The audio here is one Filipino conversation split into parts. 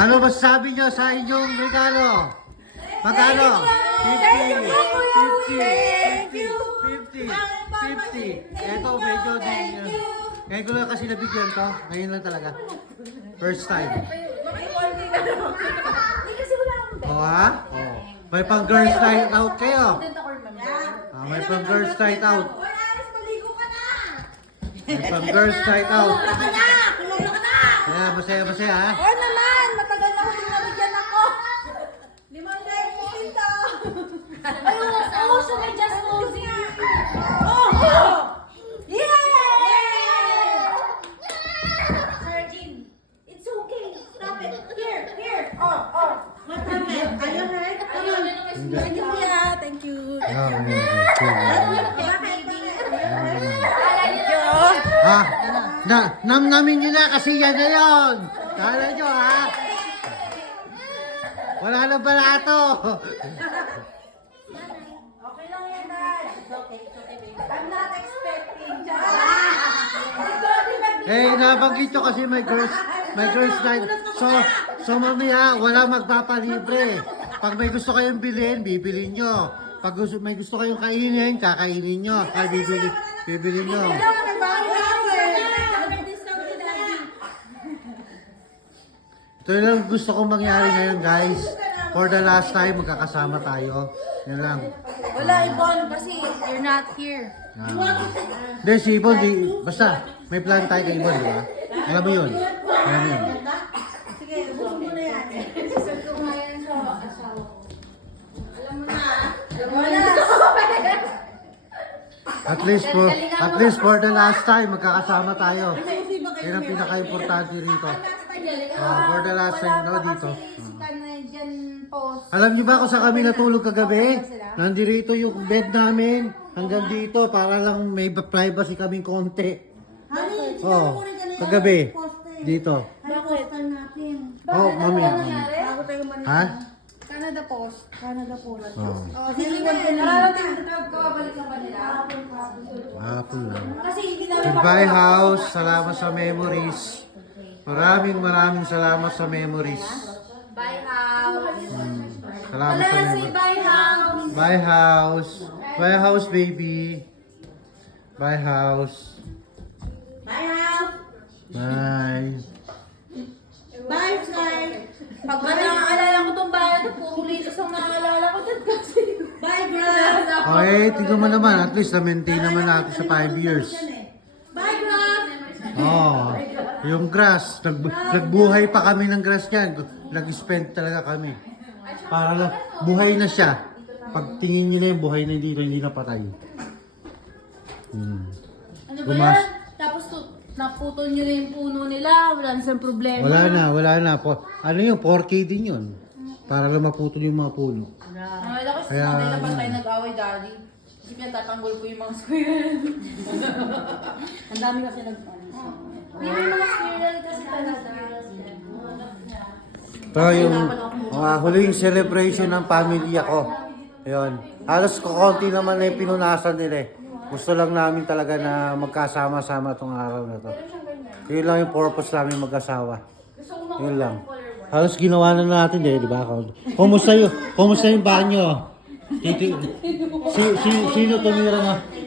Ano masasabi nyo sa inyong regalo? Magkano? 50. Ito medyo din. Ngayon ko lang kasi nabigyan to. Ngayon lang talaga. First time. Oo ha? Oo. May pang girls night out kayo. May pang girls night out. May pang girls night out. Kaya masaya ha? Oo naman, matagal na huling nabigyan ako. 5 dito. Oo, so may just moving. Oh! Yay! Sergeant, it's okay. Stop it. Here. Oh. Matame. Ayun, right? Thank you, kuya. Thank you. Namnamin nyo na kasi yan na yun. Kala nyo ha? Wala nang balato. Okay lang yan, Dad. It's okay, baby. I'm not expecting. Nabanggit nyo kasi may girls night. So mamaya, wala magpapalibre. Pag may gusto kayong bilhin, bibilin nyo. Pag may gusto kayong kainin, kakainin nyo. Ay, bibilin nyo. Ito lang gusto kong mangyari ngayon, guys. For the last time, magkakasama tayo. Yan lang. Wala, Ibon, kasi you're not here. Hindi, si Ibon, basta may plan tayo kay Ibon, di ba? Alam mo yun. Alam mo yun. Sige, gusto mo na yan. Alam mo na. At least for the last time, magkakasama tayo. Yan ang pinaka-importante rito. For the last time, no, dito. Alam niyo ba kung saan kami natulog kagabi? Nandito yung bed namin hanggang dito para lang may privacy kaming konti. Oh, kagabi. Dito. Bakit? Oh, mami. Bago tayo manila. Ha? Canada Post. Oh, Hiniwan ko na. Nararating ang tawag ko, balik lang ba nila? hapon lang. Kasi hindi namin Goodbye house. Salamat sa memories. Maraming salamat sa memories. Bye, house. Salamat Wala sa si memories. bye, house. Bye house. Bye house baby. Bye house. Bye, House. Bye. Bye, Sky. Pag naaalala ko itong bayan, puro litos ang naaalala ko dyan kasi. Bye, Grab. Okay, tingnan mo naman. At least na-maintain naman natin sa 5 years. Bye, Grab. Oh, yung grass. Nagbuhay pa kami ng grass niyan. Nag-spend talaga kami. Para lang, buhay na siya. Pag tingin nyo na yung buhay na dito, hindi na patay. Ano ba yan? Tapos naputol nyo na yung puno nila, wala na siyang problema. Wala na. Ano yun, 4K din yun. Para lang maputol yung mga puno. Nakala ko Kaya, sinabay na ba tayo nag-away, daddy? Kasi pinatatanggal ko yung mga squirrel. Ang dami kasi nagpano. Hindi may mga squirrel kasi talaga. Ito yung huling celebration ng pamilya ko. Ayun. Halos kukunti naman na yung pinunasan nila eh. Gusto lang namin talaga na magkasama-sama itong araw na to. Yun lang yung purpose namin mag-asawa. Yun lang. Halos ginawa na natin eh, di ba? Kumusta yung banyo?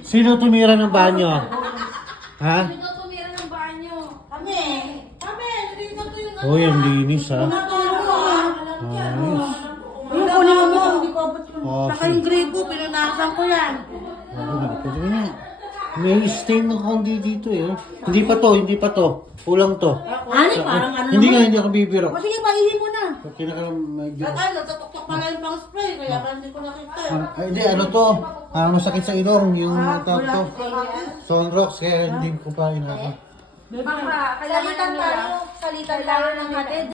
Sino tumira ng banyo? Ha? Sino tumira ng banyo? Kami, nandito to yung Uy, ang linis ha. Ayos. Yung kunin mo, hindi ko abot yun. Oh, Saka yung gripo, pinunasan ko yan. May stain ng konti dito eh. Oh. Hindi pa to. Kulang to. Parang ano Hindi naman. hindi ako bibiro. O sige, paihin mo na. Kinakalang medyo... Natatok pala yung pang spray, kaya parang hindi ko nakita. Hindi, ano to? Masakit sa ilong yung tawag to. Sunrox, kaya hindi ko pa inaka. Baka, kailangan lang nila. Salitan tayo ng hatid.